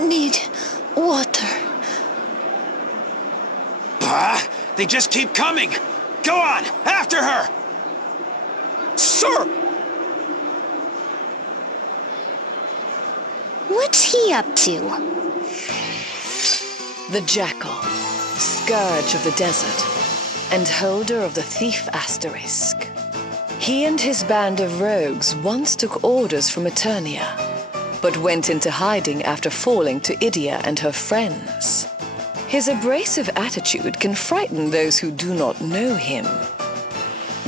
need water. They just keep coming! Go on, after her! Sir! What's he up to? The Jackal, scourge of the desert, and holder of the Thief Asterisk. He and his band of rogues once took orders from Eternia, but went into hiding after falling to Idia and her friends. His abrasive attitude can frighten those who do not know him.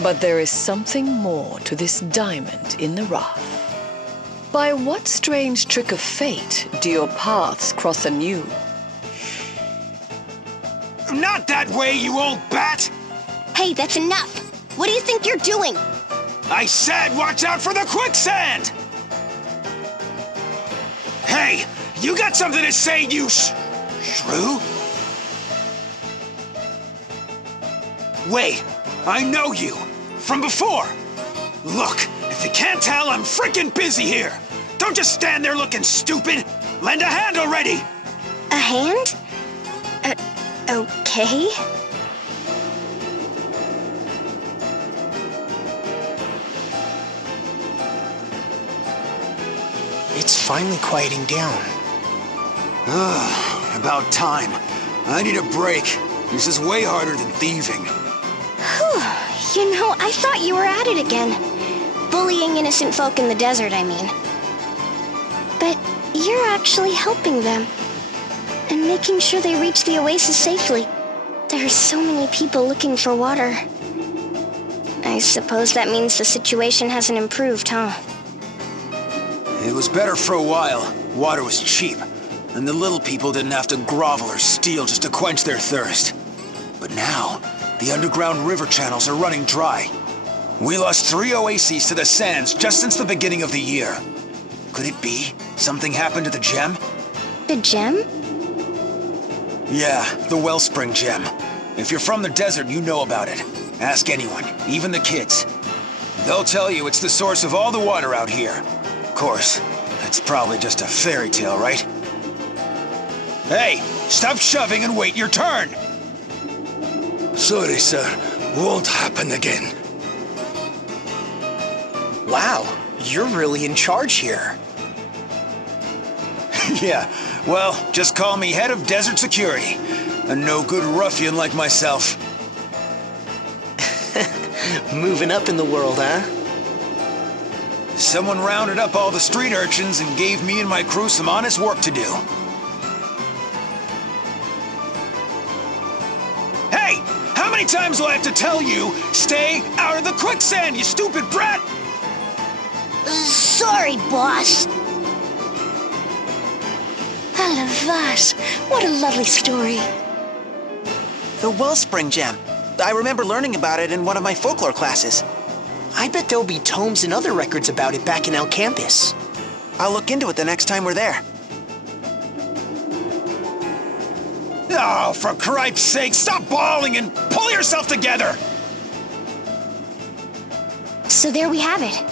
But there is something more to this diamond in the rough. By what strange trick of fate do your paths cross anew? Not that way, you old bat! Hey, that's enough! What do you think you're doing? I said watch out for the quicksand! Hey, you got something to say, you shrew? Wait, I know you. From before. Look, if you can't tell, I'm freaking busy here. Don't just stand there looking stupid. Lend a hand already. A hand? Okay. It's finally quieting down. About time. I need a break. This is way harder than thieving. You know, I thought you were at it again. Bullying innocent folk in the desert, I mean. But you're actually helping them. And making sure they reach the oasis safely. There are so many people looking for water. I suppose that means the situation hasn't improved, huh? It was better for a while. Water was cheap. And the little people didn't have to grovel or steal just to quench their thirst. But now, the underground river channels are running dry. We lost 3 oases to the sands just since the beginning of the year. Could it be something happened to the gem? The gem? Yeah, the wellspring gem. If you're from the desert, you know about it. Ask anyone, even the kids. They'll tell you it's the source of all the water out here. Of course, that's probably just a fairy tale, right? Hey, stop shoving and wait your turn! Sorry, sir. Won't happen again. Wow, you're really in charge here. Yeah, well, just call me head of desert security. A no-good ruffian like myself. Moving up in the world, huh? Someone rounded up all the street urchins and gave me and my crew some honest work to do. Hey! How many times do I have to tell you, stay out of the quicksand, you stupid brat? Sorry, boss. Alavas, what a lovely story. The wellspring gem. I remember learning about it in one of my folklore classes. I bet there'll be tomes and other records about it back in El Campus. I'll look into it the next time we're there. Oh, for cripe's sake, stop bawling and pull yourself together! So there we have it.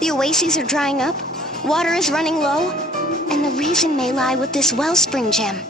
The oases are drying up, water is running low, and the reason may lie with this wellspring gem.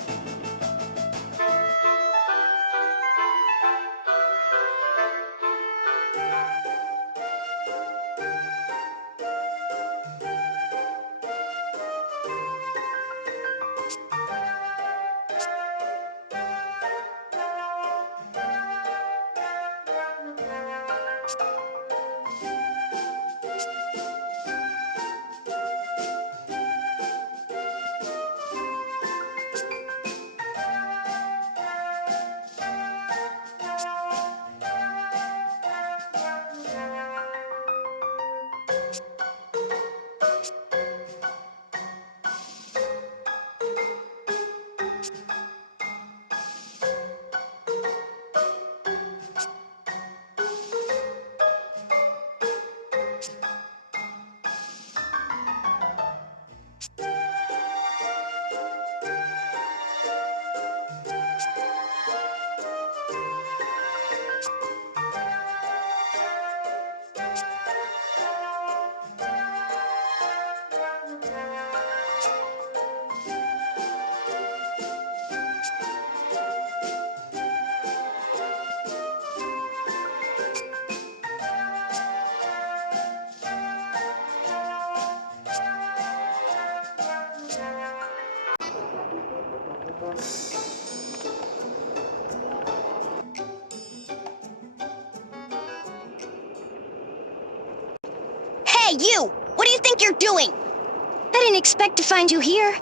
Hey, you! What do you think you're doing? I didn't expect to find you here.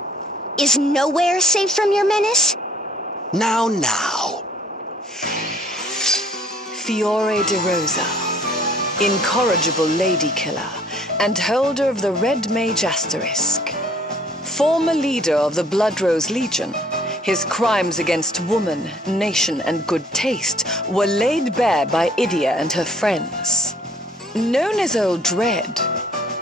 Is nowhere safe from your menace? Now. Fiore de Rosa, incorrigible lady killer and holder of the Red Mage asterisk. Former leader of the Blood Rose Legion, his crimes against woman, nation, and good taste were laid bare by Idia and her friends. Known as Old Dread,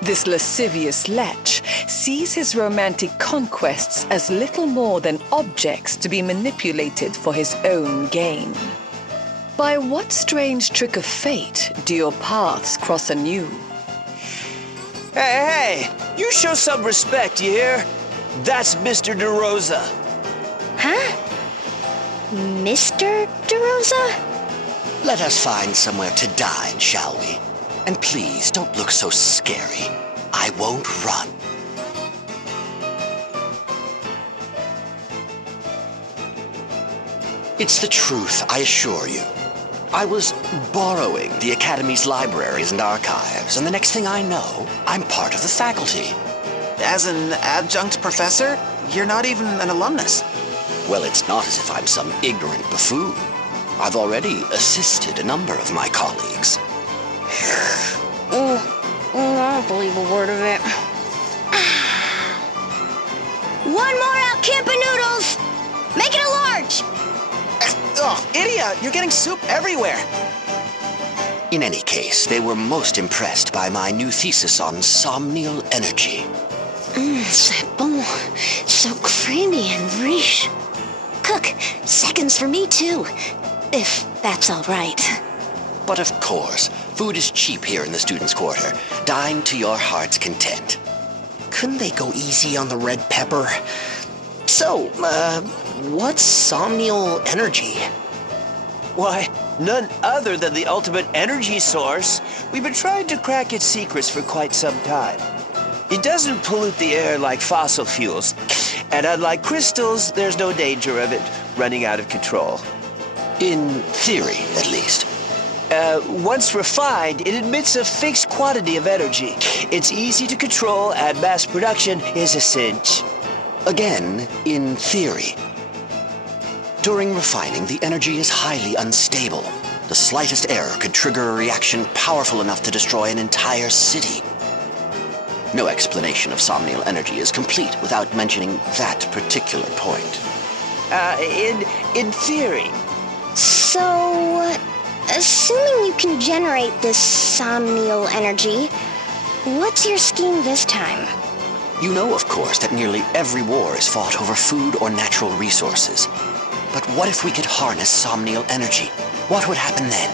this lascivious lech sees his romantic conquests as little more than objects to be manipulated for his own gain. By what strange trick of fate do your paths cross anew? Hey, you show some respect, you hear? That's Mr. De Rosa. Huh? Mr. DeRosa? Let us find somewhere to dine, shall we? And please, don't look so scary. I won't run. It's the truth, I assure you. I was borrowing the Academy's libraries and archives, and the next thing I know, I'm part of the faculty. As an adjunct professor, you're not even an alumnus. Well, it's not as if I'm some ignorant buffoon. I've already assisted a number of my colleagues. I don't believe a word of it. One more out, Campa Noodles! Make it a large! Oh, Idia, you're getting soup everywhere. In any case, they were most impressed by my new thesis on somnial energy. C'est bon. So creamy and rich. Cook, seconds for me too. If that's all right. But of course, food is cheap here in the students' quarter. Dine to your heart's content. Couldn't they go easy on the red pepper? So, what's somnial energy? Why, none other than the ultimate energy source. We've been trying to crack its secrets for quite some time. It doesn't pollute the air like fossil fuels, and unlike crystals, there's no danger of it running out of control. In theory, at least. Once refined, it emits a fixed quantity of energy. It's easy to control, and mass production is a cinch. Again, in theory. During refining, the energy is highly unstable. The slightest error could trigger a reaction powerful enough to destroy an entire city. No explanation of somnial energy is complete without mentioning that particular point. In theory. So, assuming you can generate this somnial energy, what's your scheme this time? You know, of course, that nearly every war is fought over food or natural resources. But what if we could harness somnial energy? What would happen then?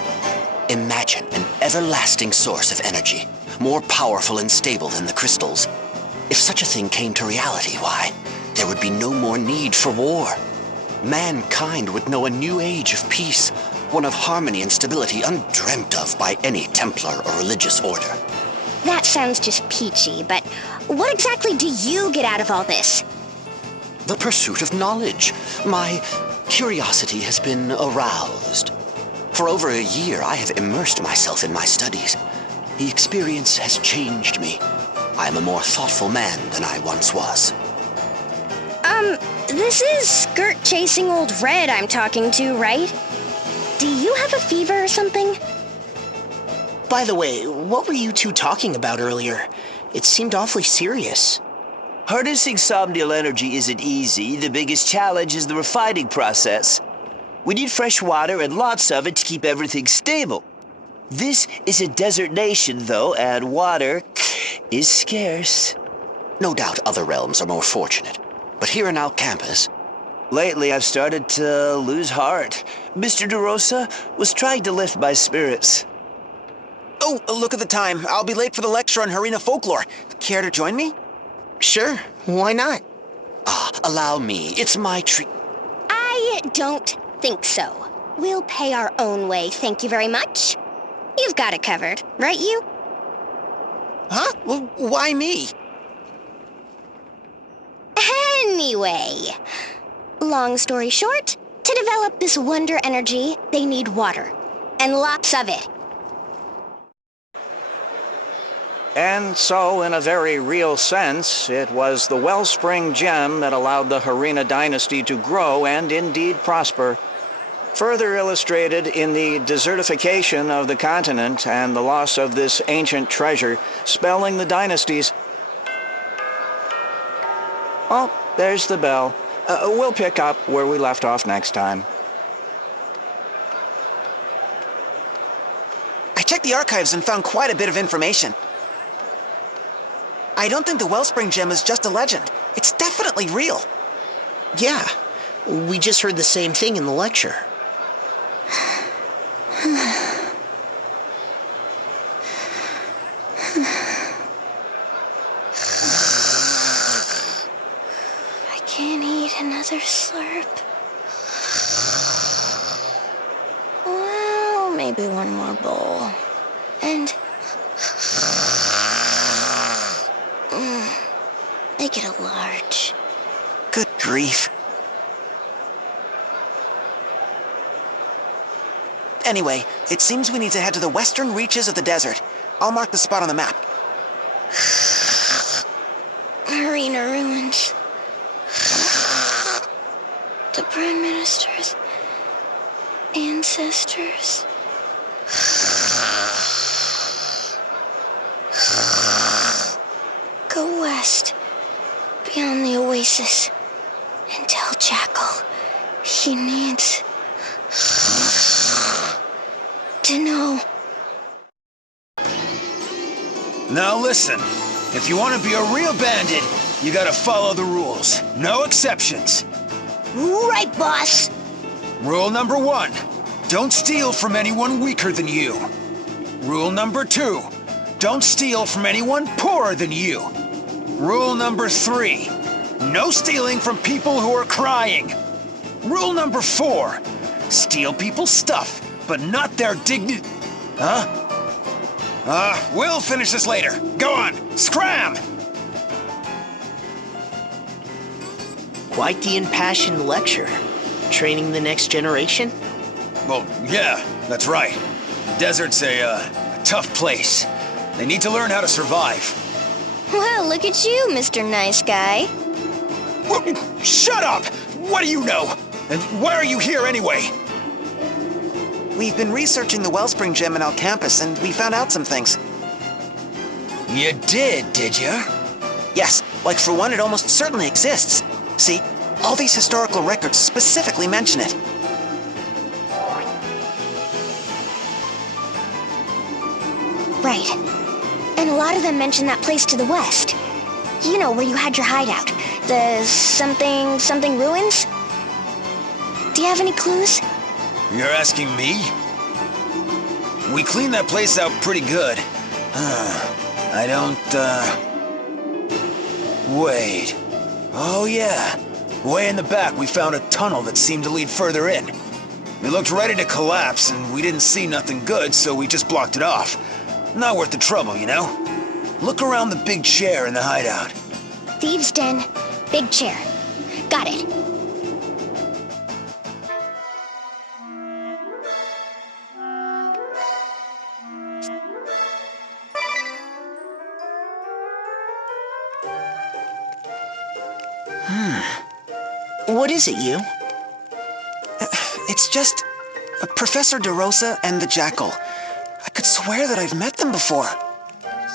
Imagine an everlasting source of energy, more powerful and stable than the crystals. If such a thing came to reality, why, there would be no more need for war. Mankind would know a new age of peace, one of harmony and stability undreamt of by any Templar or religious order. That sounds just peachy, but what exactly do you get out of all this? The pursuit of knowledge. My curiosity has been aroused. For over a year, I have immersed myself in my studies. The experience has changed me. I am a more thoughtful man than I once was. This is skirt-chasing old Red I'm talking to, right? Do you have a fever or something? By the way, what were you two talking about earlier? It seemed awfully serious. Harnessing somnial energy isn't easy. The biggest challenge is the refining process. We need fresh water and lots of it to keep everything stable. This is a desert nation, though, and water is scarce. No doubt other realms are more fortunate. But here in Alcampus, Lately, I've started to lose heart. Mr. De Rosa was trying to lift my spirits. Oh, look at the time. I'll be late for the lecture on Harina folklore. Care to join me? Sure, why not? allow me. It's my treat. I don't think so. We'll pay our own way, thank you very much. You've got it covered, right you? Huh? Well, why me? Anyway, Long story short, to develop this wonder energy, they need water. And lots of it. And so, in a very real sense, it was the Wellspring Gem that allowed the Harina dynasty to grow and indeed prosper. Further illustrated in the desertification of the continent and the loss of this ancient treasure, spelling the dynasties. Oh, there's the bell. We'll pick up where we left off next time. I checked the archives and found quite a bit of information. I don't think the Wellspring Gem is just a legend. It's definitely real. Yeah, we just heard the same thing in the lecture. I can't eat another slurp. Well, maybe one more bowl. And... make it a large. Good grief. Anyway, it seems we need to head to the western reaches of the desert. I'll mark the spot on the map. Arena ruins. The Prime Minister's ancestors. Go west, beyond the oasis, and tell Jackal he needs to know. Now listen, if you want to be a real bandit, you gotta follow the rules. No exceptions. Right, boss. Rule number 1, don't steal from anyone weaker than you. Rule number 2, don't steal from anyone poorer than you. Rule number 3, no stealing from people who are crying. Rule number 4, steal people's stuff, but not their dignity. Huh? We'll finish this later. Go on, scram! Quite the impassioned lecture. Training the next generation? Well, yeah, that's right. The desert's a tough place. They need to learn how to survive. Well, look at you, Mr. Nice Guy. Shut up! What do you know? And why are you here anyway? We've been researching the Wellspring Gem in our campus, and we found out some things. You did you? Yes, like for one, it almost certainly exists. See, all these historical records specifically mention it. Right. And a lot of them mention that place to the west. You know, where you had your hideout. The something ruins? Do you have any clues? You're asking me? We cleaned that place out pretty good. I don't, Wait. Oh yeah. Way in the back, we found a tunnel that seemed to lead further in. It looked ready to collapse, and we didn't see nothing good, so we just blocked it off. Not worth the trouble, you know? Look around the big chair in the hideout. Thieves' Den, big chair. Got it. What is it, you? It's just Professor DeRosa and the Jackal. I could swear that I've met them before.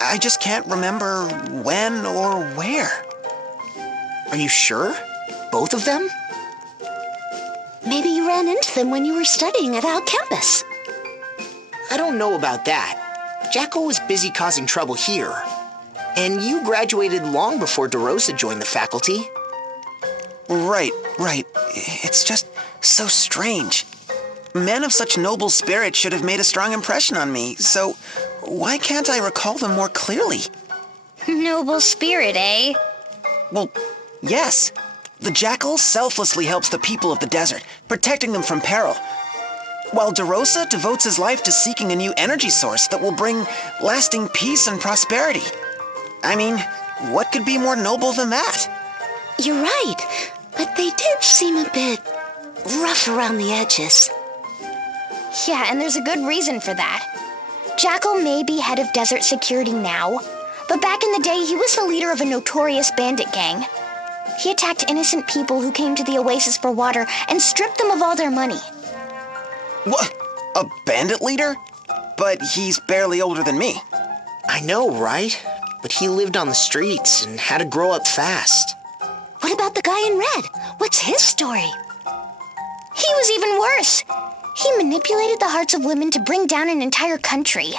I just can't remember when or where. Are you sure? Both of them? Maybe you ran into them when you were studying at our campus. I don't know about that. Jackal was busy causing trouble here. And you graduated long before DeRosa joined the faculty. Right. It's just so strange. Men of such noble spirit should have made a strong impression on me, so why can't I recall them more clearly? Noble spirit, eh? Well, yes. The Jackal selflessly helps the people of the desert, protecting them from peril, while DeRosa devotes his life to seeking a new energy source that will bring lasting peace and prosperity. I mean, what could be more noble than that? You're right. But they did seem a bit rough around the edges. Yeah, and there's a good reason for that. Jackal may be head of desert security now, but back in the day he was the leader of a notorious bandit gang. He attacked innocent people who came to the oasis for water and stripped them of all their money. What? A bandit leader? But he's barely older than me. I know, right? But he lived on the streets and had to grow up fast. What about the guy in red? What's his story? He was even worse. He manipulated the hearts of women to bring down an entire country.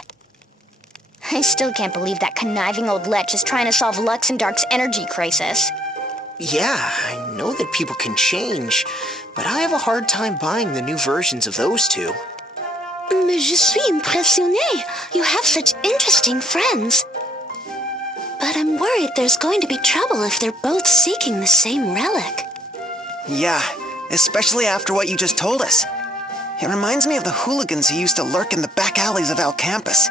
I still can't believe that conniving old lech is trying to solve Luxemdark's energy crisis. Yeah, I know that people can change, but I have a hard time buying the new versions of those two. Mais je suis impressionnée. You have such interesting friends. But I'm worried there's going to be trouble if they're both seeking the same relic. Yeah, especially after what you just told us. It reminds me of the hooligans who used to lurk in the back alleys of Campus.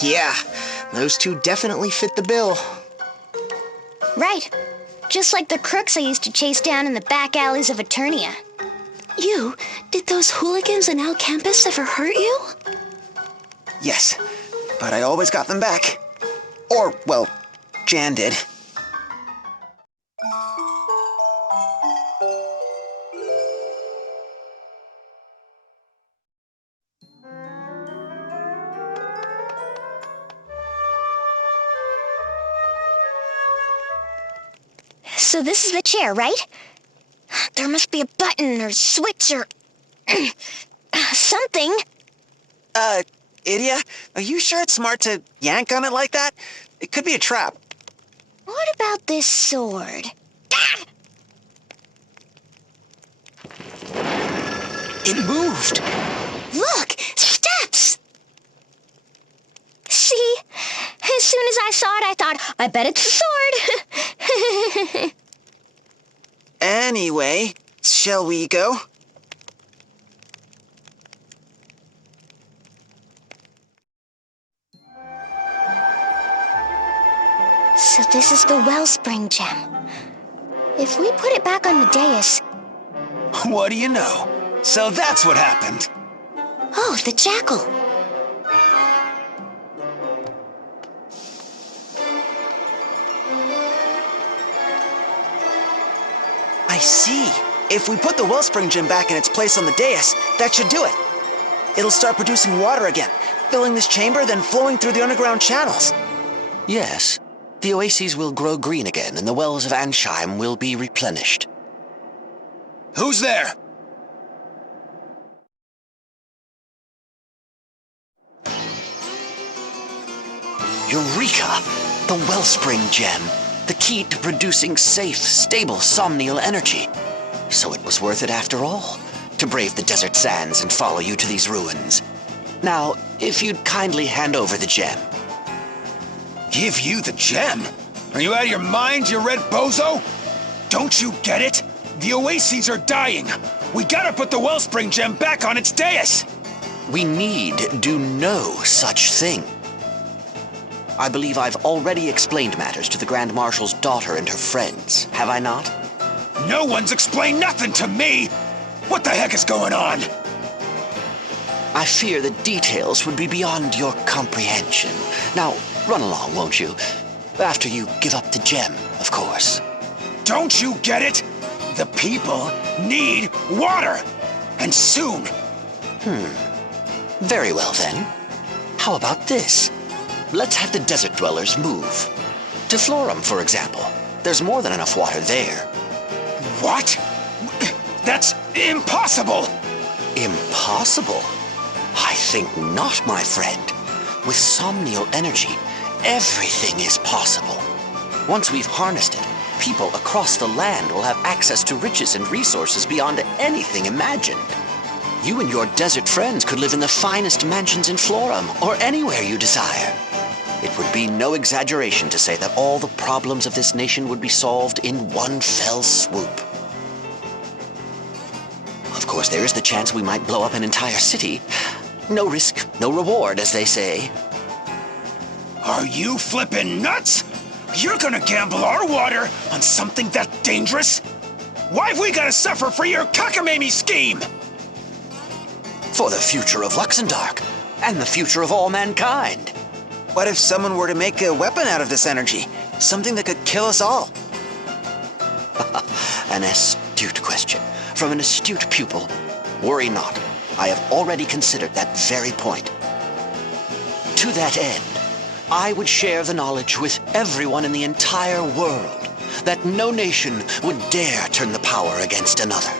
Yeah, those two definitely fit the bill. Right. Just like the crooks I used to chase down in the back alleys of Eternia. Did those hooligans in Campus ever hurt you? Yes, but I always got them back. Or, well, Jan did. So this is the chair, right? There must be a button or switch or something. Idia, are you sure it's smart to yank on it like that? It could be a trap. What about this sword? Ah! It moved! Look! Steps! See? As soon as I saw it, I thought, I bet it's a sword. Anyway, shall we go? So this is the wellspring gem. If we put it back on the dais... What do you know? So that's what happened. Oh, the jackal. I see. If we put the wellspring gem back in its place on the dais, that should do it. It'll start producing water again, filling this chamber, then flowing through the underground channels. Yes, the oases will grow green again, and the wells of Ansheim will be replenished. Who's there? Eureka! The wellspring gem. The key to producing safe, stable, somnial energy. So it was worth it after all, to brave the desert sands and follow you to these ruins. Now, if you'd kindly hand over the gem. Give you the gem? Are you out of your mind, you red bozo? Don't you get it? The oases are dying. We gotta put the wellspring gem back on its dais. We need do no such thing. I believe I've already explained matters to the Grand Marshal's daughter and her friends, have I not? No one's explained nothing to me. What the heck is going on? I fear the details would be beyond your comprehension. Now, run along, won't you? After you give up the gem, of course. Don't you get it? The people need water. And soon. Very well, then. How about this? Let's have the desert dwellers move. To Florum, for example. There's more than enough water there. What? That's impossible! Impossible? I think not, my friend. With somnial energy, everything is possible. Once we've harnessed it, people across the land will have access to riches and resources beyond anything imagined. You and your desert friends could live in the finest mansions in Florum, or anywhere you desire. It would be no exaggeration to say that all the problems of this nation would be solved in one fell swoop. Of course, there is the chance we might blow up an entire city. No risk, no reward, as they say. Are you flippin' nuts? You're gonna gamble our water on something that dangerous? Why've we gotta suffer for your cockamamie scheme? For the future of Luxembourg, and the future of all mankind. What if someone were to make a weapon out of this energy? Something that could kill us all? An astute question from an astute pupil. Worry not. I have already considered that very point. To that end, I would share the knowledge with everyone in the entire world that no nation would dare turn the power against another.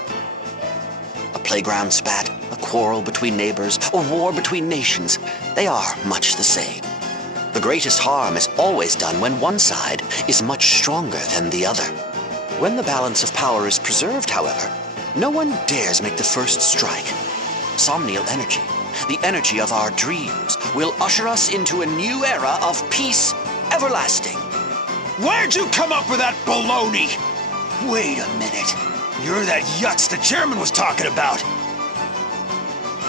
A playground spat, a quarrel between neighbors, a war between nations, they are much the same. The greatest harm is always done when one side is much stronger than the other. When the balance of power is preserved, however, no one dares make the first strike. Somnial energy, the energy of our dreams, will usher us into a new era of peace everlasting. Where'd you come up with that baloney? Wait a minute. You're that Yutz the chairman was talking about.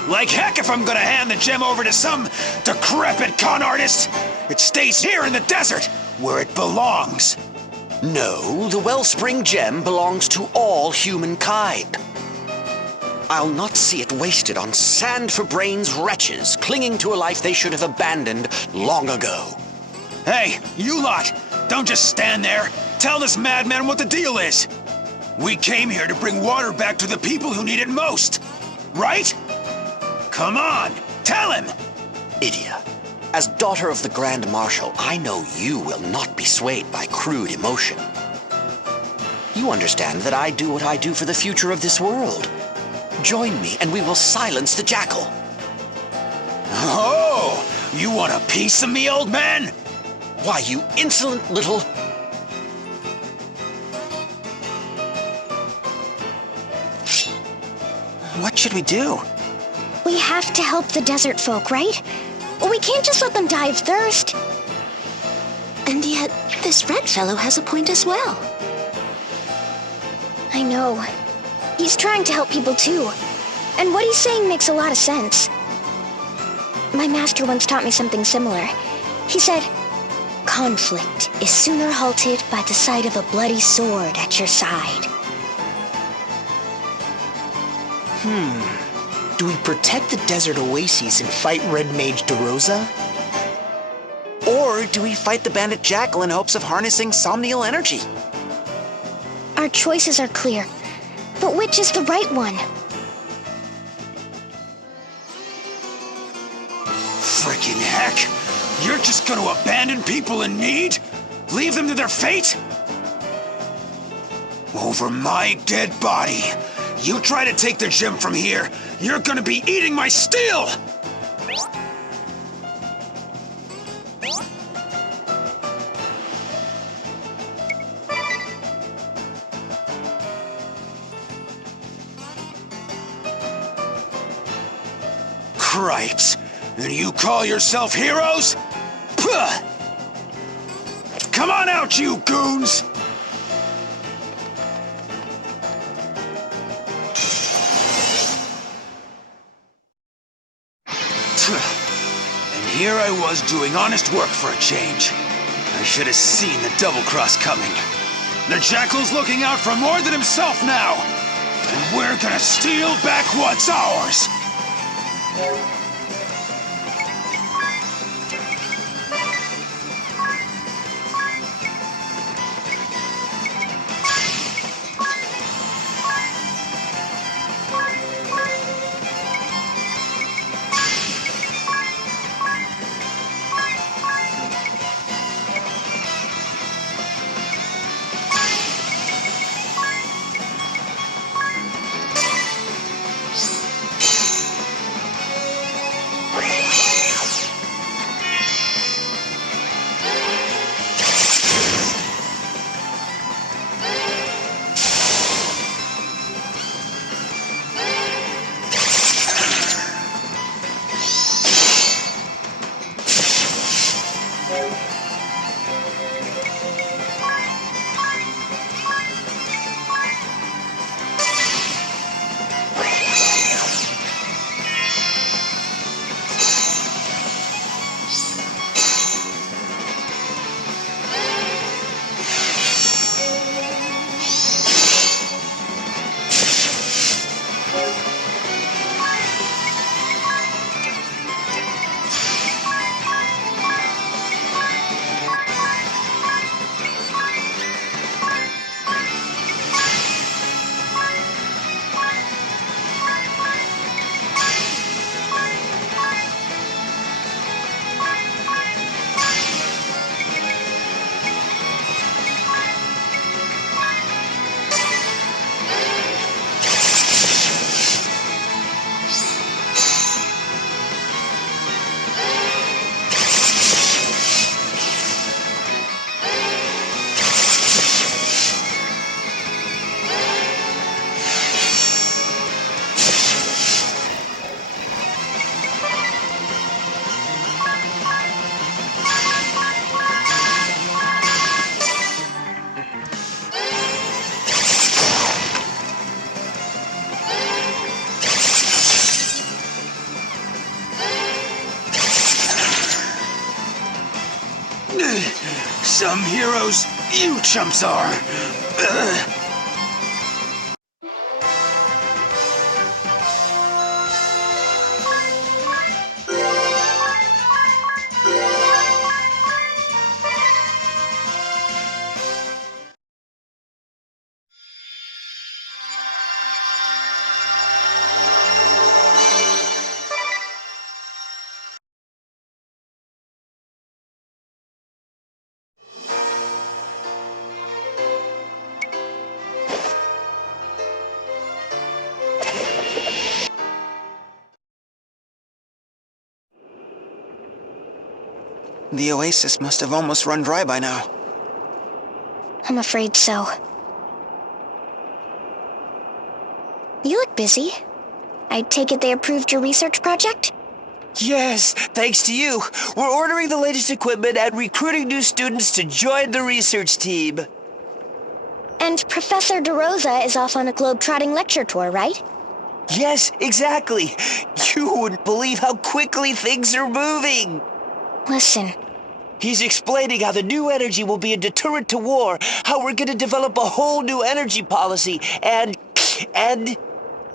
Like heck if I'm gonna hand the gem over to some decrepit con artist. It stays here in the desert, where it belongs. No, the Wellspring Gem belongs to all humankind. I'll not see it wasted on sand-for-brains wretches clinging to a life they should have abandoned long ago. Hey, you lot! Don't just stand there. Tell this madman what the deal is. We came here to bring water back to the people who need it most. Right? Come on, tell him! Idia, as daughter of the Grand Marshal, I know you will not be swayed by crude emotion. You understand that I do what I do for the future of this world. Join me and we will silence the jackal. Oh, you want a piece of me, old man? Why, you insolent little... What should we do? We have to help the desert folk, right? We can't just let them die of thirst. And yet, this red fellow has a point as well. I know. He's trying to help people too. And what he's saying makes a lot of sense. My master once taught me something similar. He said, conflict is sooner halted by the sight of a bloody sword at your side. Do we protect the desert oases and fight Red Mage DeRosa? Or do we fight the bandit jackal in hopes of harnessing somnial energy? Our choices are clear, but which is the right one? Freaking heck! You're just gonna abandon people in need? Leave them to their fate? Over my dead body! You try to take the gem from here, you're gonna be eating my steel! Cripes! And you call yourself heroes? Puh! Come on out, you goons! And here I was doing honest work for a change. I should have seen the double-cross coming. The Jackal's looking out for more than himself now! And we're gonna steal back what's ours! Some heroes, you chumps are. The oasis must have almost run dry by now. I'm afraid so. You look busy. I take it they approved your research project? Yes, thanks to you. We're ordering the latest equipment and recruiting new students to join the research team. And Professor DeRosa is off on a globe-trotting lecture tour, right? Yes, exactly. You wouldn't believe how quickly things are moving. Listen, He's explaining how the new energy will be a deterrent to war, how we're going to develop a whole new energy policy, and...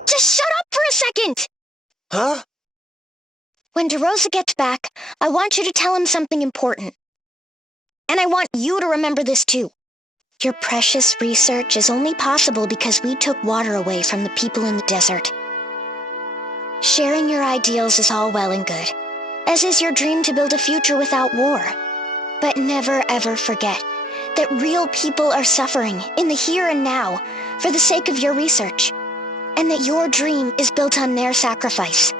just shut up for a second! Huh? When DeRosa gets back, I want you to tell him something important. And I want you to remember this too. Your precious research is only possible because we took water away from the people in the desert. Sharing your ideals is all well and good, as is your dream to build a future without war. But never ever forget that real people are suffering in the here and now for the sake of your research, and that your dream is built on their sacrifice.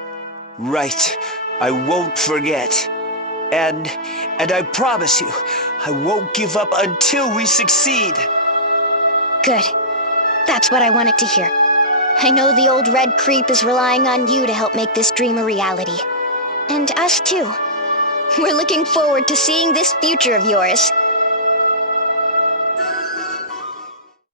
Right. I won't forget. And I promise you, I won't give up until we succeed. Good. That's what I wanted to hear. I know the old red creep is relying on you to help make this dream a reality. And us too. We're looking forward to seeing this future of yours.